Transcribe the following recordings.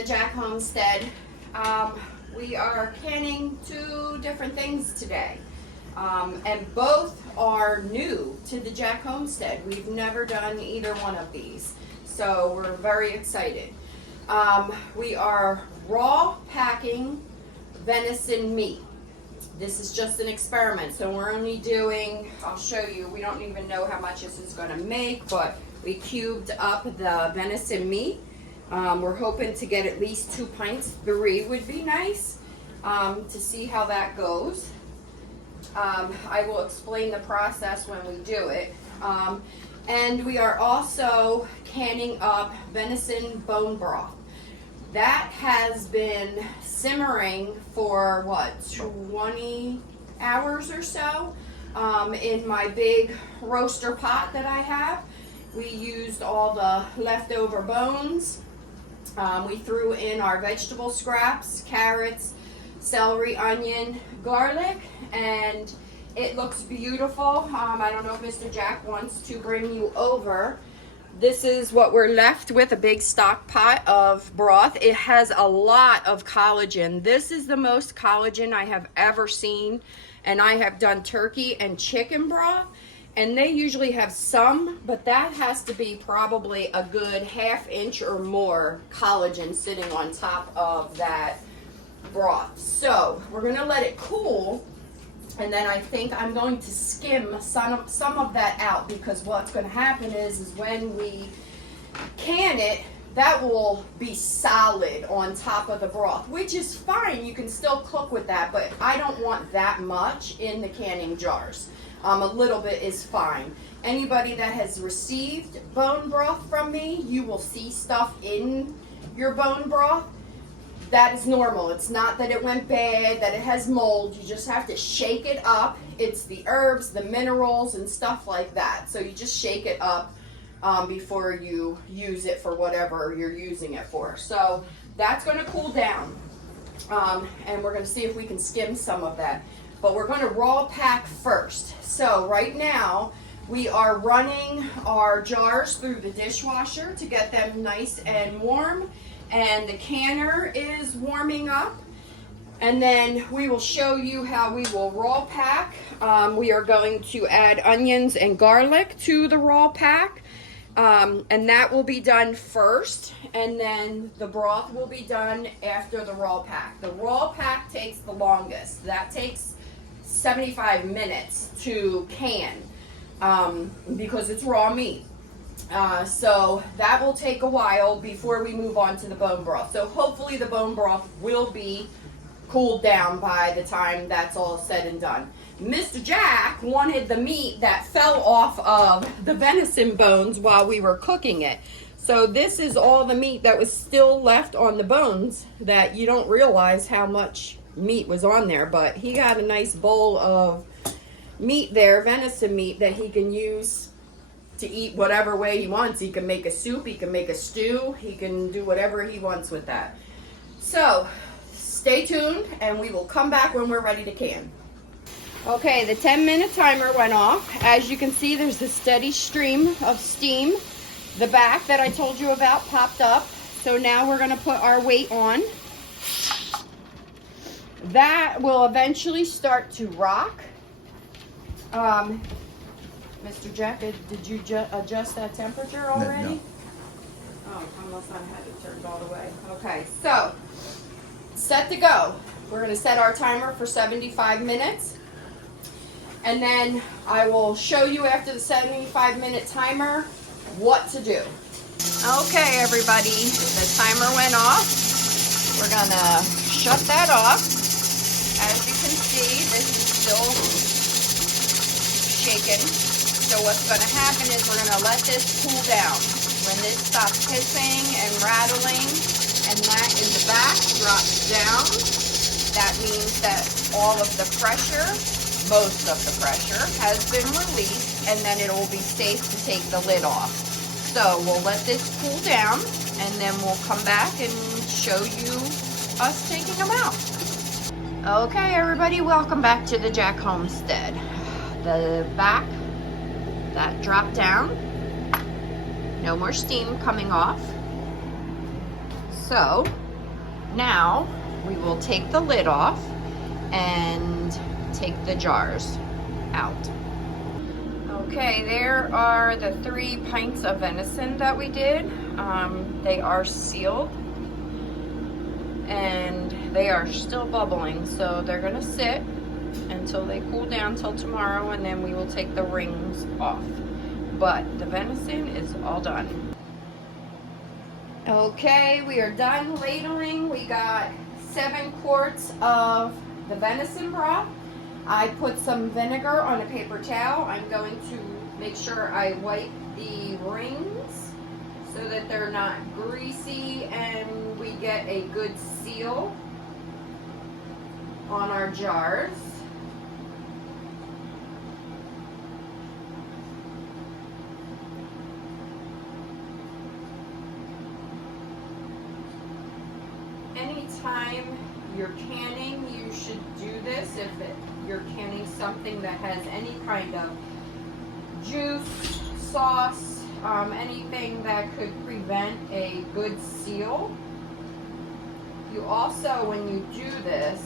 the Jack Homestead. We are canning 2 different things today. And both are new to the Jack Homestead. We've never done either one of these. So we're very excited. We are raw packing venison meat. This is just an experiment. So we're only doing, I'll show you, we don't even know how much this is going to make, but we cubed up the venison meat. We're hoping to get at least 2 pints. 3 would be nice to see how that goes. I will explain the process when we do it. And we are also canning up venison bone broth. That has been simmering for what, 20 hours or so in my big roaster pot that I have. We used all the leftover bones. We threw in our vegetable scraps, carrots, celery, onion, garlic, and it looks beautiful. I don't know if Mr. Jack wants to bring you over. This is what we're left with, a big stock pot of broth. It has a lot of collagen. This is the most collagen I have ever seen, and I have done turkey and chicken broth, and they usually have some, but that has to be probably a good 1/2 inch or more collagen sitting on top of that broth. So we're gonna let it cool, and then I think I'm going to skim some of that out, because what's going to happen is when we can it, that will be solid on top of the broth, which is fine. You can still cook with that, but I don't want that much in the canning jars. A little bit is fine. Anybody that has received bone broth from me, you will see stuff in your bone broth. That is normal. It's not that it went bad, that it has mold. You just have to shake it up. It's the herbs, the minerals, and stuff like that. So you just shake it up before you use it for whatever you're using it for. So that's going to cool down. And we're going to see if we can skim some of that. But we're going to raw pack first. So right now, we are running our jars through the dishwasher to get them nice and warm. And the canner is warming up, and then we will show you how we will raw pack. We are going to add onions and garlic to the raw pack, and that will be done first, and then the broth will be done after the raw pack. The raw pack takes the longest. That takes 75 minutes to can because it's raw meat. So that will take a while before we move on to the bone broth. So hopefully the bone broth will be cooled down by the time that's all said and done. Mr. Jack wanted the meat that fell off of the venison bones while we were cooking it. So this is all the meat that was still left on the bones that you don't realize how much meat was on there. But he got a nice bowl of meat there, venison meat, that he can use to eat whatever way he wants. He can make a soup, he can make a stew, he can do whatever he wants with that. So stay tuned, and we will come back when we're ready to can. Okay, the 10-minute timer went off. As you can see, there's a steady stream of steam. The back that I told you about popped up. So now we're going to put our weight on. That will eventually start to rock. Mr. Jack, did you adjust that temperature already? No. Oh, unless I had it turned all the way. Okay, so set to go. We're going to set our timer for 75 minutes. And then I will show you after the 75-minute timer what to do. Okay, everybody, the timer went off. We're going to shut that off. As you can see, this is still shaking. So what's going to happen is we're going to let this cool down. When this stops hissing and rattling and that in the back drops down, that means that all of the pressure, most of the pressure, has been released, and then it will be safe to take the lid off. So we'll let this cool down, and then we'll come back and show you us taking them out. Okay, everybody, welcome back to the Jack Homestead. The back, that dropped down. No more steam coming off. So Now we will take the lid off and take the jars out. Okay, there are the 3 pints of venison that we did. They are sealed and they are still bubbling, so they're gonna sit until they cool down till tomorrow, and then we will take the rings off. But the venison is all done. Okay, we are done ladling. We got 7 quarts of the venison broth. I put some vinegar on a paper towel. I'm going to make sure I wipe the rings so that they're not greasy and we get a good seal on our jars. Anytime you're canning, you should do this if you're canning something that has any kind of juice, sauce, anything that could prevent a good seal. You also, when you do this,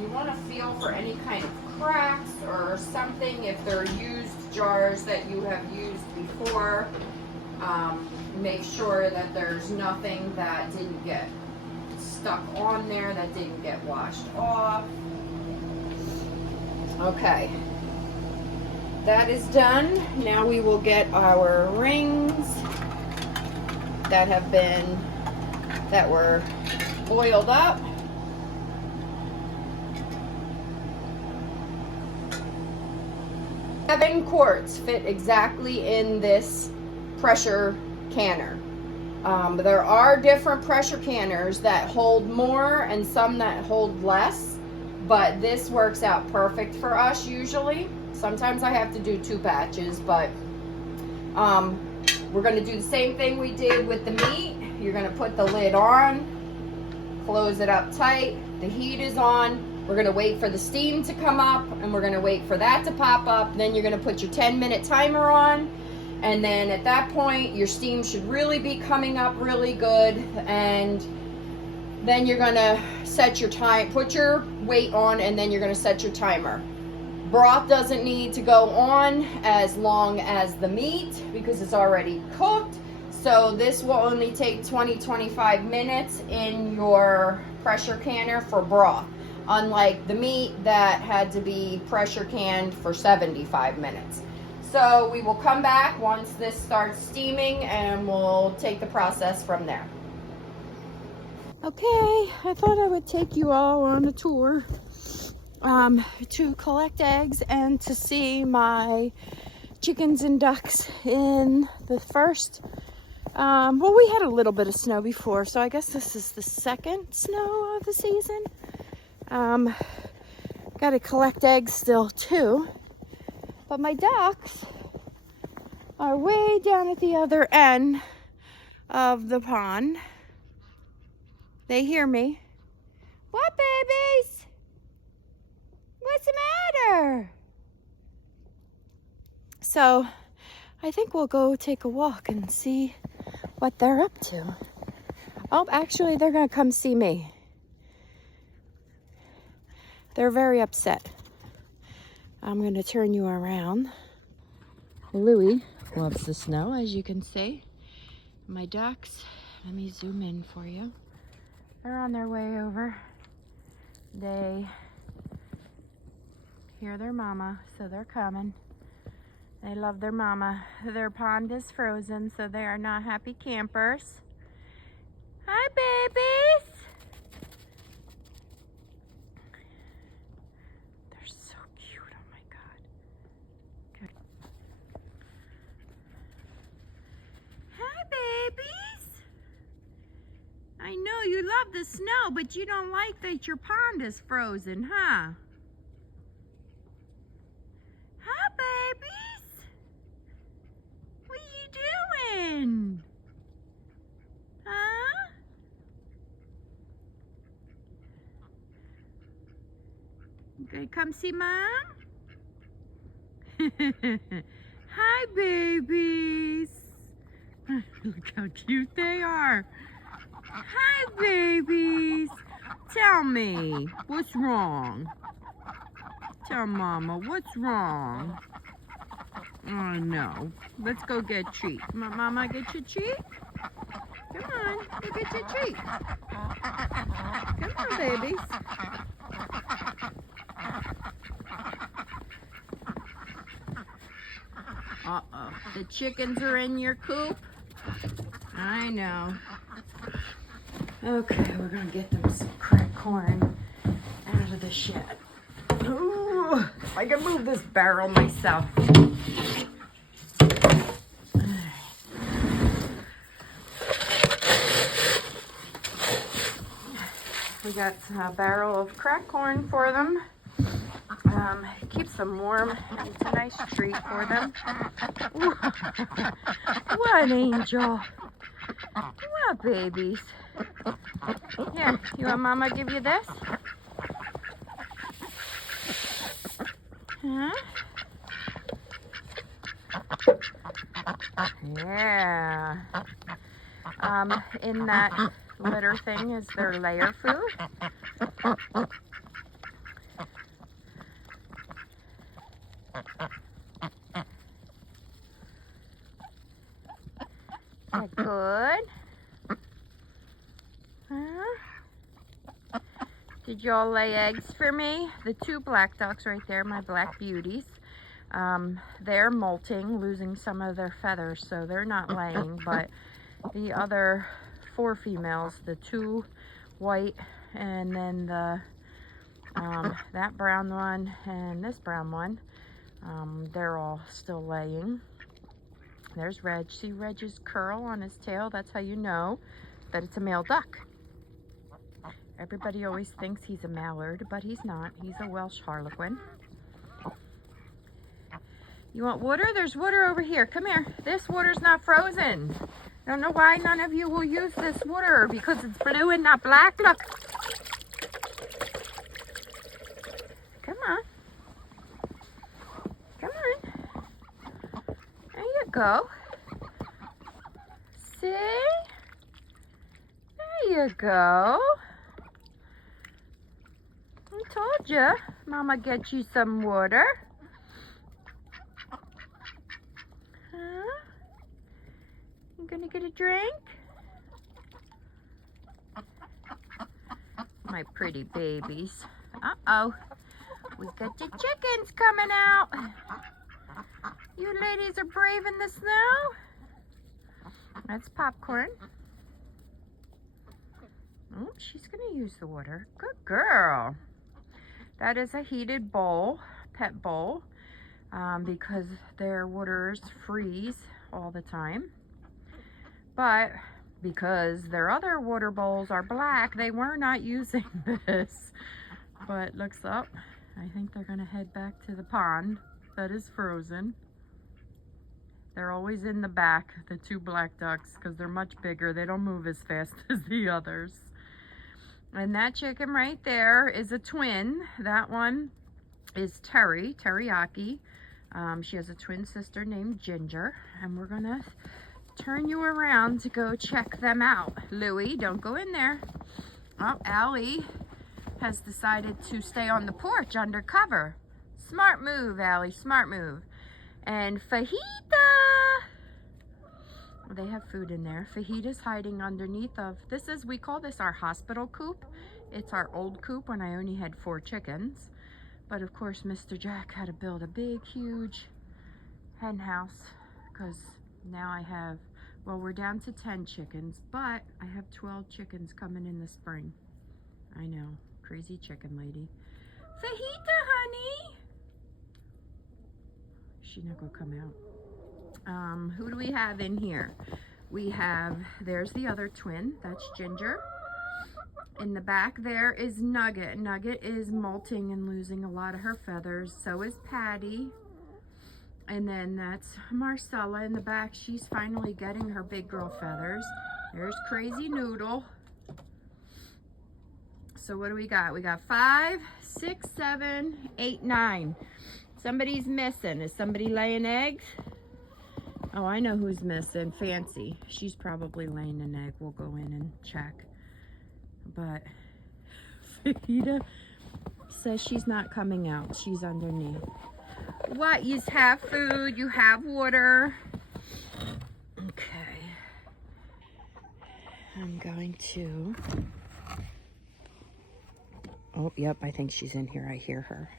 you want to feel for any kind of cracks or something. If they're used jars that you have used before, make sure that there's nothing that didn't get stuck on there, that didn't get washed off. Okay, that is done. Now we will get our rings that were boiled up. Seven quarts fit exactly in this pressure canner. There are different pressure canners that hold more and some that hold less, but this works out perfect for us usually. Sometimes I have to do 2 batches, but we're going to do the same thing we did with the meat. You're going to put the lid on, close it up tight, the heat is on. We're going to wait for the steam to come up, and we're going to wait for that to pop up. Then you're going to put your 10-minute timer on, and then at that point your steam should really be coming up really good, and then you're going to set your time, put your weight on, and then you're going to set your timer. Broth doesn't need to go on as long as the meat because it's already cooked. So this will only take 20-25 minutes in your pressure canner for broth, unlike the meat that had to be pressure canned for 75 minutes. So we will come back once this starts steaming and we'll take the process from there. Okay, I thought I would take you all on a tour to collect eggs and to see my chickens and ducks in the first, well, we had a little bit of snow before, so I guess this is the second snow of the season. Got to collect eggs still too, but my ducks are way down at the other end of the pond. They hear me. What, babies? What's the matter? So I think we'll go take a walk and see what they're up to. Oh, actually, they're gonna come see me. They're very upset. I'm gonna turn you around. Louie loves the snow, as you can see. My ducks, let me zoom in for you. They're on their way over. They hear their mama, so they're coming. They love their mama. Their pond is frozen, so they are not happy campers. Hi, babies. They're so cute, oh my God. Good. Hi, babies. I know you love the snow, but you don't like that your pond is frozen, huh? Hi, babies. What are you doing? Huh? You gonna come see Mom? Hi, babies. Look how cute they are. Hi, babies. Tell me, what's wrong? Tell Mama, what's wrong? Oh, no. Let's go get treat. Mama, get your treat? Come on, go get your treat. Come on, babies. Uh-oh. The chickens are in your coop? I know. Okay, we're gonna get them some cracked corn out of the shed. Ooh, I can move this barrel myself. We got a barrel of cracked corn for them. It keeps them warm, and it's a nice treat for them. Ooh. What angel. What babies. Here, you want Mama give you this? Huh? Yeah. In that litter thing is their layer food. Is that good? Huh? Did y'all lay eggs for me? The two black ducks right there, my black beauties. They're molting, losing some of their feathers, so they're not laying, but the other 4 females, the 2 white and then the that brown one and this brown one, they're all still laying. There's Reg. See Reg's curl on his tail? That's how you know that it's a male duck. Everybody always thinks he's a mallard, but he's not. He's a Welsh harlequin. You want water? There's water over here. Come here. This water's not frozen. I don't know why none of you will use this water, because it's blue and not black. Look. Come on. Come on. There you go. See? There you go. I told you. Mama get you some water. Huh? You gonna get a drink? My pretty babies. Uh-oh. We got the chickens coming out. You ladies are brave in the snow. That's popcorn. Oh, she's gonna use the water. Good girl. That is a heated bowl, pet bowl, because their waters freeze all the time. But because their other water bowls are black, they were not using this. But looks up. I think they're gonna head back to the pond that is frozen. They're always in the back, the 2 black ducks, because they're much bigger. They don't move as fast as the others. And that chicken right there is a twin. That one is Teriyaki. She has a twin sister named Ginger. And we're gonna turn you around to go check them out. Louie, don't go in there. Oh, Allie has decided to stay on the porch undercover. Smart move, Allie, smart move. And Fajita! They have food in there. Fajita's hiding underneath of, we call this our hospital coop. It's our old coop when I only had 4 chickens. But of course, Mr. Jack had to build a big, huge hen house, because now I have, well, we're down to 10 chickens, but I have 12 chickens coming in the spring. I know, crazy chicken lady. Fajita, honey! She's not gonna come out. Who do we have in here? We have, there's the other twin, that's Ginger. In the back there is Nugget. Nugget is molting and losing a lot of her feathers. So is Patty. And then that's Marcella in the back. She's finally getting her big girl feathers. There's Crazy Noodle. So what do we got? We got 5, 6, 7, 8, 9. Somebody's missing. Is somebody laying eggs? Oh, I know who's missing. Fancy. She's probably laying an egg. We'll go in and check. But Fajita says she's not coming out. She's underneath. What? You have food. You have water. Okay. I'm going to... Oh, yep. I think she's in here. I hear her.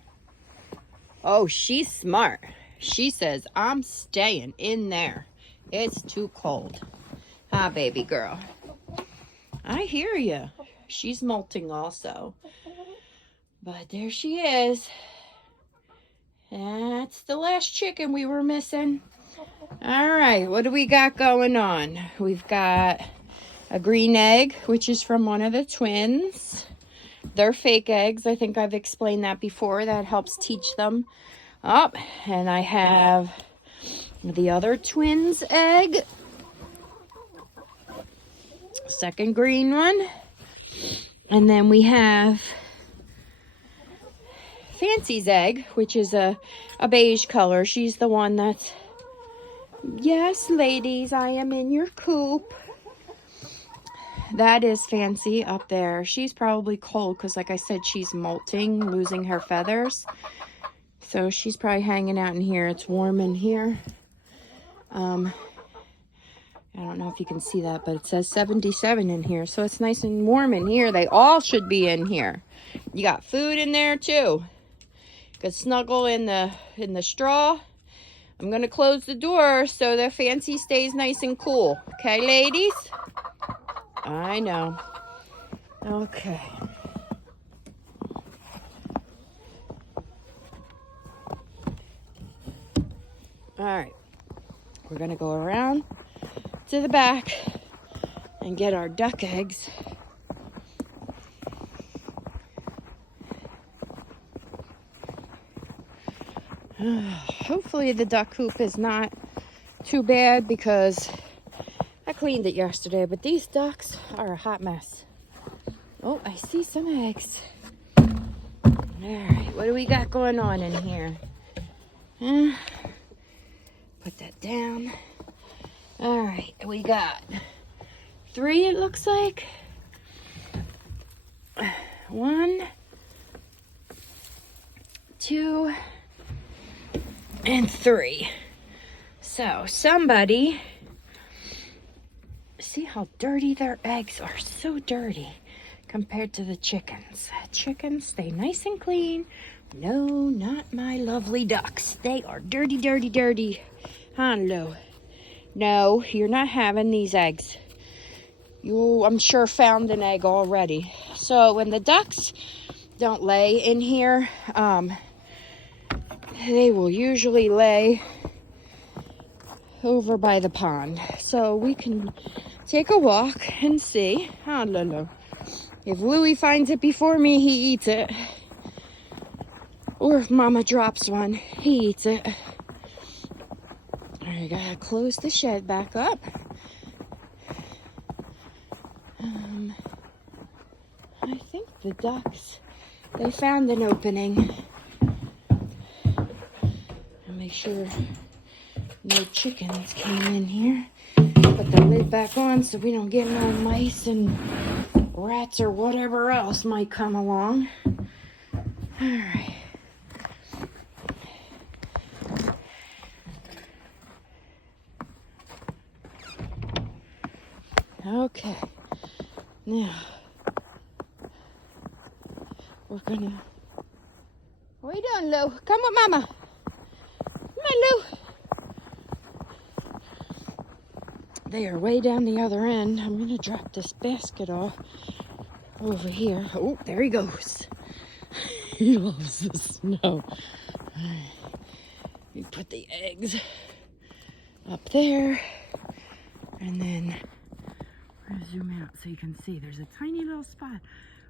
Oh, she's smart. She says, I'm staying in there. It's too cold. Ah, baby girl. I hear you. She's molting also. But there she is. That's the last chicken we were missing. All right, what do we got going on? We've got a green egg, which is from one of the twins. They're fake eggs. I think I've explained that before. That helps teach them. Oh, and I have the other twins' egg. Second green one. And then we have Fancy's egg, which is a beige color. She's the one that's... Yes, ladies, I am in your coop. That is Fancy up there. She's probably cold because, like I said, she's molting, losing her feathers. So she's probably hanging out in here. It's warm in here. I don't know if you can see that, but it says 77 in here. So it's nice and warm in here. They all should be in here. You got food in there too. You could snuggle in the straw. I'm going to close the door so the Fancy stays nice and cool. Okay, ladies? I know. Okay. All right. We're going to go around to the back and get our duck eggs. Hopefully the duck coop is not too bad because I cleaned it yesterday, but these ducks are a hot mess. Oh, I see some eggs. All right, what do we got going on in here? Put that down. All right, we got 3, it looks like. 1, 2, and 3. So somebody, see how dirty their eggs are. So dirty compared to the chickens. Chickens stay nice and clean. No, not my lovely ducks. They are dirty, dirty, dirty. Hello. No, you're not having these eggs. You, I'm sure, found an egg already. So when the ducks don't lay in here, they will usually lay over by the pond. So we can take a walk and see. If Louie finds it before me, he eats it. Or if Mama drops one, he eats it. I gotta close the shed back up. I think the ducks, they found an opening. I'll make sure no chickens came in here. Put the lid back on so we don't get no mice and rats or whatever else might come along. All right. Okay. Now, we're gonna... What are you doing, Lou? Come with Mama. Come on, Lou. They are way down the other end. I'm gonna drop this basket off over here. Oh, there he goes. He loves the snow. We put the eggs up there, and then we're gonna zoom out so you can see there's a tiny little spot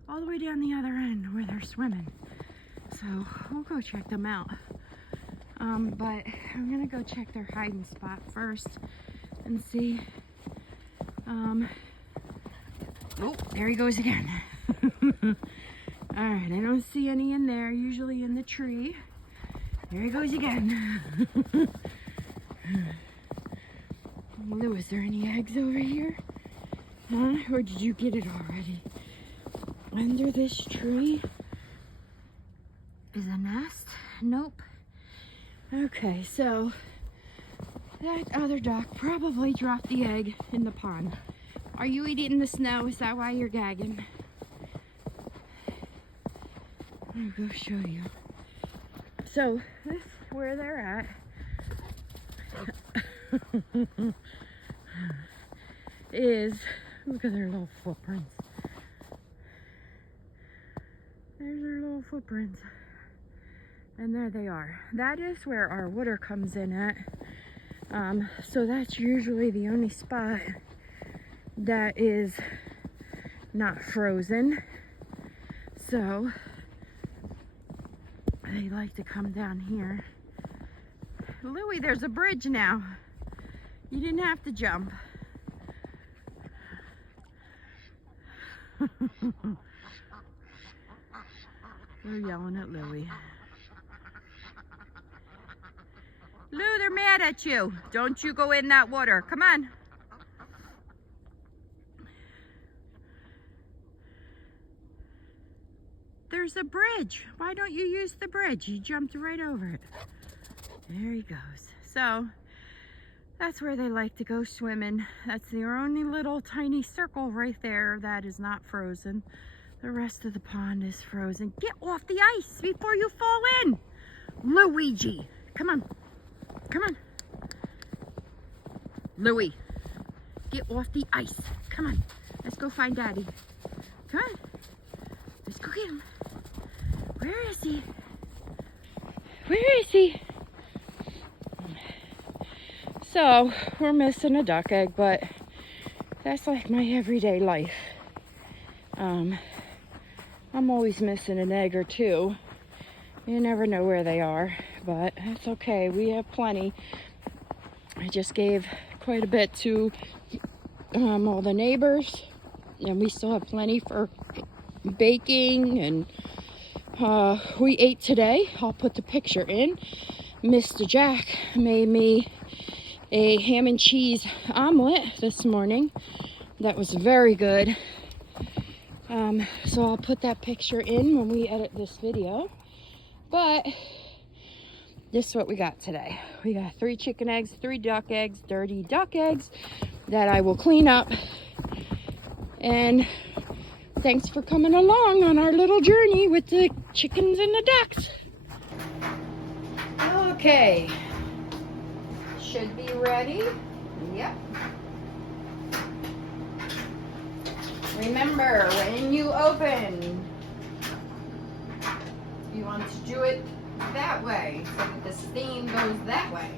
all the way down the other end where they're swimming. So we'll go check them out. But I'm gonna go check their hiding spot first and see. Oh, there he goes again. All right, I don't see any in there, usually in the tree. There he goes again. Lou, is there any eggs over here? Huh? Or did you get it already? Under this tree is a nest? Nope. Okay, so that other duck probably dropped the egg in the pond. Are you eating the snow? Is that why you're gagging? I'll go show you. So this is where they're at. Is, look at their little footprints. There's their little footprints. And there they are. That is where our water comes in at. So that's usually the only spot that is not frozen. So they like to come down here. Louie, there's a bridge now. You didn't have to jump. They're yelling at Louie. Lou, they're mad at you. Don't you go in that water. Come on. There's a bridge. Why don't you use the bridge? You jumped right over it. There he goes. So that's where they like to go swimming. That's their only little tiny circle right there that is not frozen. The rest of the pond is frozen. Get off the ice before you fall in. Luigi, come on. Come on. Louie, get off the ice. Come on. Let's go find Daddy. Come on. Let's go get him. Where is he? Where is he? So, we're missing a duck egg, but that's like my everyday life. I'm always missing an egg or two. You never know where they are, but that's okay. We have plenty. I just gave quite a bit to all the neighbors, and we still have plenty for baking, and we ate today. I'll put the picture in. Mr. Jack made me a ham and cheese omelet this morning. That was very good. So I'll put that picture in when we edit this video. But this is what we got today. We got 3 chicken eggs, 3 duck eggs, dirty duck eggs that I will clean up. And thanks for coming along on our little journey with the chickens and the ducks. Okay. Should be ready. Yep. Remember, when you open, you want to do it that way so that the steam goes that way.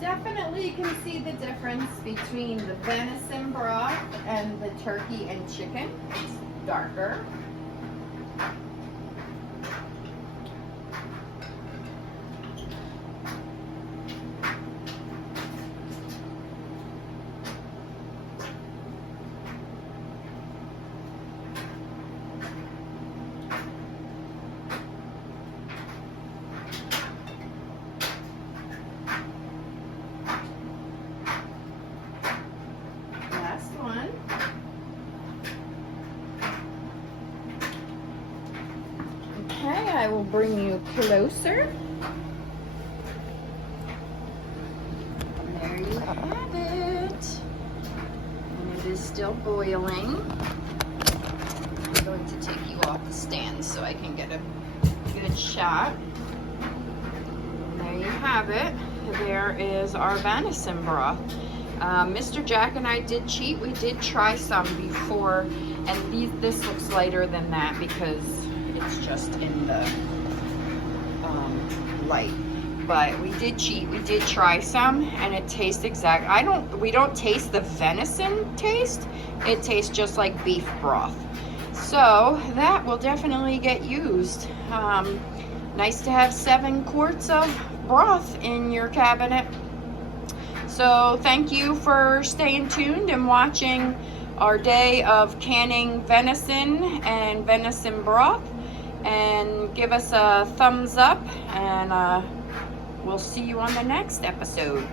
Definitely you can see the difference between the venison broth and the turkey and chicken. It's darker. Okay, I will bring you closer. There you have it. And it is still boiling. I'm going to take you off the stand so I can get a good shot. And there you have it. There is our venison broth. Mr. Jack and I did cheat. We did try some before, and this looks lighter than that because it's just in the light. but we did cheat. We did try some, and it tastes we don't taste the venison taste. It tastes just like beef broth. So that will definitely get used. Nice to have 7 quarts of broth in your cabinet. So thank you for staying tuned and watching our day of canning venison and venison broth. And give us a thumbs up, and we'll see you on the next episode.